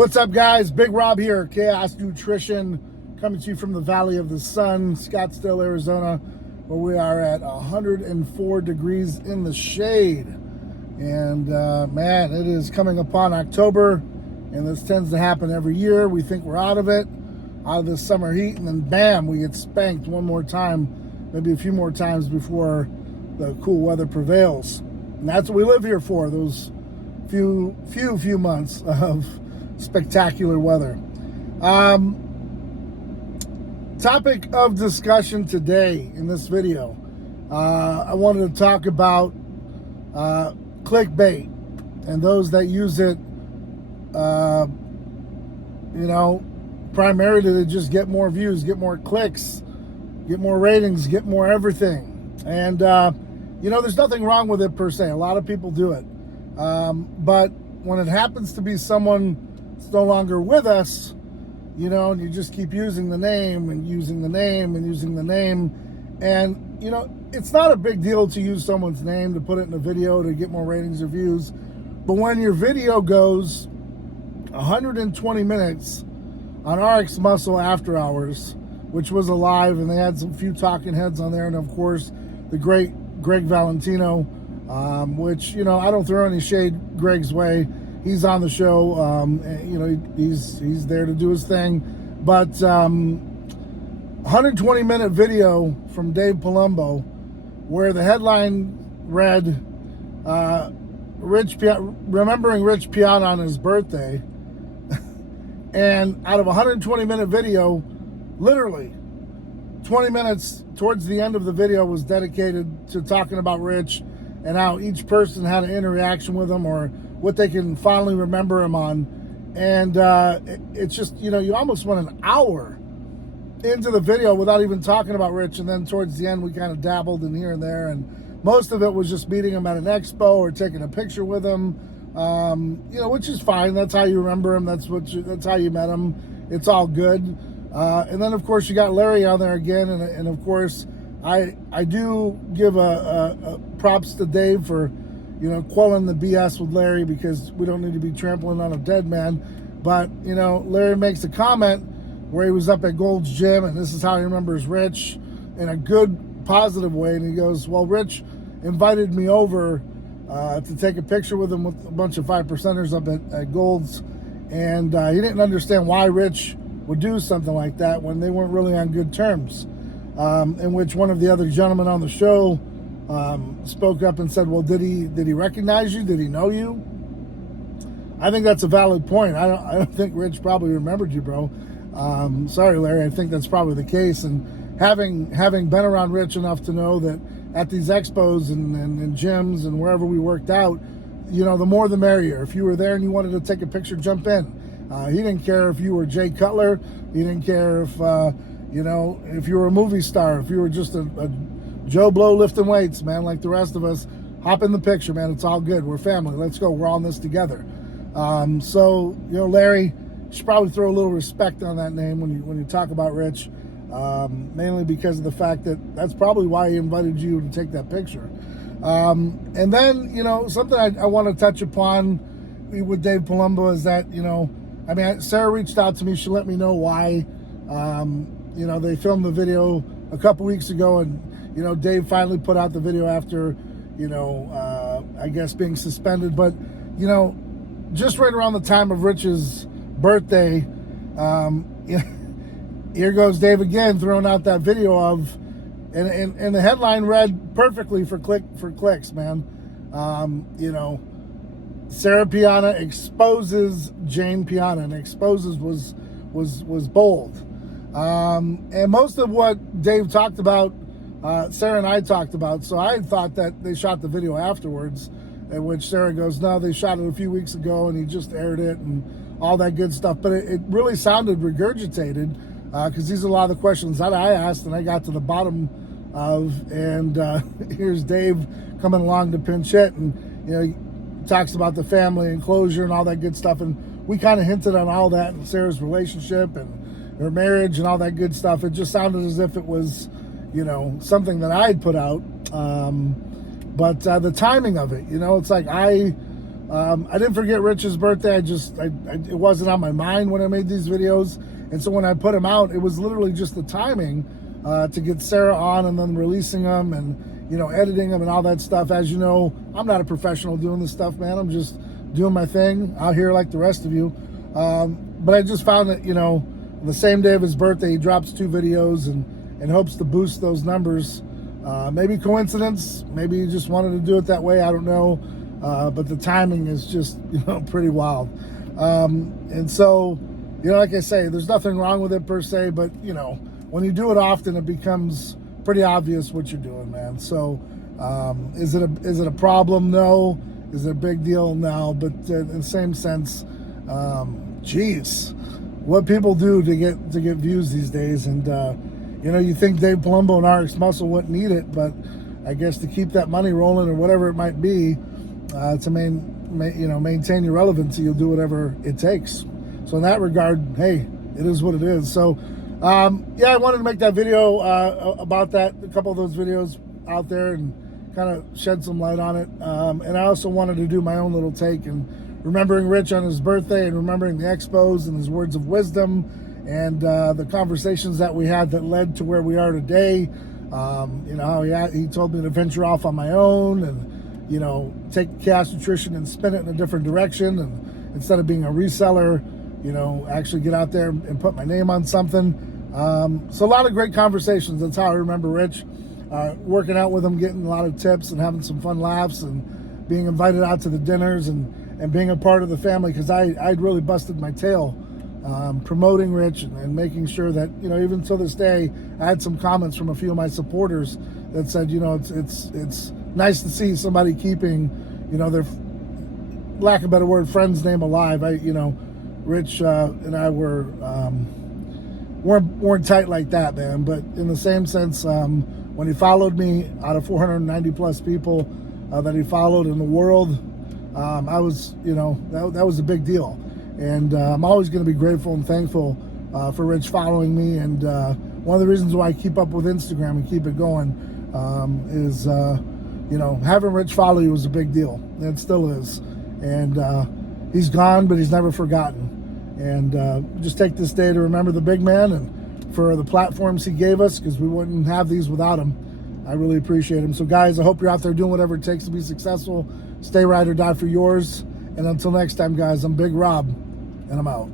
What's up, guys? Big Rob here, Chaos Nutrition, coming to you from the Valley of the Sun, Scottsdale, Arizona, where we are at 104 degrees in the shade. And man, it is coming upon October, and this tends to happen every year. We think we're out of it, out of this summer heat, and then bam, we get spanked one more time, maybe a few more times before the cool weather prevails. And that's what we live here for, those few months of spectacular weather. Topic of discussion today in this video, I wanted to talk about clickbait and those that use it, primarily to just get more views, get more clicks, get more ratings, get more everything. And there's nothing wrong with it per se. A lot of people do it, but when it happens to be someone no longer with us, and you just keep using the name and using the name and using the name, and it's not a big deal to use someone's name to put it in a video to get more ratings or views. But when your video goes 120 minutes on RX Muscle After Hours, which was alive, and they had some few talking heads on there, and of course the great Greg Valentino, which I don't throw any shade Greg's way. He's on the show, he's there to do his thing. But 120-minute video from Dave Palumbo, where the headline read, remembering Rich Piana on his birthday. And out of a 120-minute video, literally 20 minutes towards the end of the video was dedicated to talking about Rich and how each person had an interaction with him or what they can fondly remember him on. And it's just, you almost went an hour into the video without even talking about Rich. And then towards the end, we kind of dabbled in here and there. And most of it was just meeting him at an expo or taking a picture with him, which is fine. That's how you remember him. That's how you met him. It's all good. And then, of course, you got Larry on there again. And of course, I do give a props to Dave for, quelling the BS with Larry, because we don't need to be trampling on a dead man. But, Larry makes a comment where he was up at Gold's Gym, and this is how he remembers Rich in a good, positive way. And he goes, well, Rich invited me over to take a picture with him with a bunch of 5%ers up at Gold's. And he didn't understand why Rich would do something like that when they weren't really on good terms. In which one of the other gentlemen on the show spoke up and said, well, did he recognize you? Did he know you? I think that's a valid point. I don't think Rich probably remembered you, bro. Sorry, Larry. I think that's probably the case. And having been around Rich enough to know that at these expos and gyms and wherever we worked out, the more the merrier. If you were there and you wanted to take a picture, jump in. He didn't care if you were Jay Cutler. He didn't care if if you were a movie star, if you were just a Joe Blow lifting weights, man, like the rest of us, hop in the picture, man. It's all good. We're family. Let's go. We're all in this together. So, Larry, you should probably throw a little respect on that name when you talk about Rich, mainly because of the fact that that's probably why he invited you to take that picture. And then, something I want to touch upon with Dave Palumbo is that, Sarah reached out to me. She let me know why. They filmed the video a couple weeks ago, and Dave finally put out the video after I guess being suspended. But just right around the time of Rich's birthday, here goes Dave again throwing out that video of, and the headline read perfectly for clicks, man. Sarah Piana exposes Jane Piana, and exposes was bold. And most of what Dave talked about, Sarah and I talked about. So I thought that they shot the video afterwards, at which Sarah goes, no, they shot it a few weeks ago and he just aired it and all that good stuff. But it really sounded regurgitated, because these are a lot of the questions that I asked and I got to the bottom of. And here's Dave coming along to pinch hit, and he talks about the family and closure and all that good stuff. And we kind of hinted on all that and Sarah's relationship and her marriage and all that good stuff. It just sounded as if it was, something that I'd put out. But the timing of it, it's like I I didn't forget Rich's birthday. It wasn't on my mind when I made these videos. And so when I put them out, it was literally just the timing to get Sarah on and then releasing them and, you know, editing them and all that stuff. As you know, I'm not a professional doing this stuff, man. I'm just doing my thing out here like the rest of you. But I just found that, you know, the same day of his birthday, he drops 2 videos and hopes to boost those numbers. Maybe coincidence, maybe he just wanted to do it that way, I don't know. But the timing is just, you know, pretty wild. And so, you know, like I say, there's nothing wrong with it per se, but, you know, when you do it often, it becomes pretty obvious what you're doing, man. So is it a problem? No. Is it a big deal? No. But in the same sense, geez, what people do to get views these days. And you know, you think Dave Palumbo and RX Muscle wouldn't need it, but I guess to keep that money rolling or whatever it might be, to maintain your relevancy, you'll do whatever it takes. So in that regard, hey, it is what it is. So yeah, I wanted to make that video about that, a couple of those videos out there, and kind of shed some light on it. And I also wanted to do my own little take and remembering Rich on his birthday and remembering the expos and his words of wisdom and the conversations that we had that led to where we are today. You know, he told me to venture off on my own and, you know, take Chaos Nutrition and spin it in a different direction, and instead of being a reseller, you know, actually get out there and put my name on something. So a lot of great conversations. That's how I remember Rich. Working out with him, getting a lot of tips and having some fun laughs and being invited out to the dinners and being a part of the family, because I'd really busted my tail promoting Rich and making sure that, you know, even to this day, I had some comments from a few of my supporters that said, you know, it's nice to see somebody keeping, you know, their, lack of a better word, friend's name alive. You know, Rich and I weren't tight like that, man. But in the same sense, when he followed me, out of 490 plus people that he followed in the world, I was, you know, that was a big deal. And I'm always going to be grateful and thankful for Rich following me. And one of the reasons why I keep up with Instagram and keep it going is, you know, having Rich follow you was a big deal. And it still is. And he's gone, but he's never forgotten. And just take this day to remember the big man and for the platforms he gave us, because we wouldn't have these without him. I really appreciate him. So guys, I hope you're out there doing whatever it takes to be successful. Stay ride or die for yours. And until next time, guys, I'm Big Rob, and I'm out.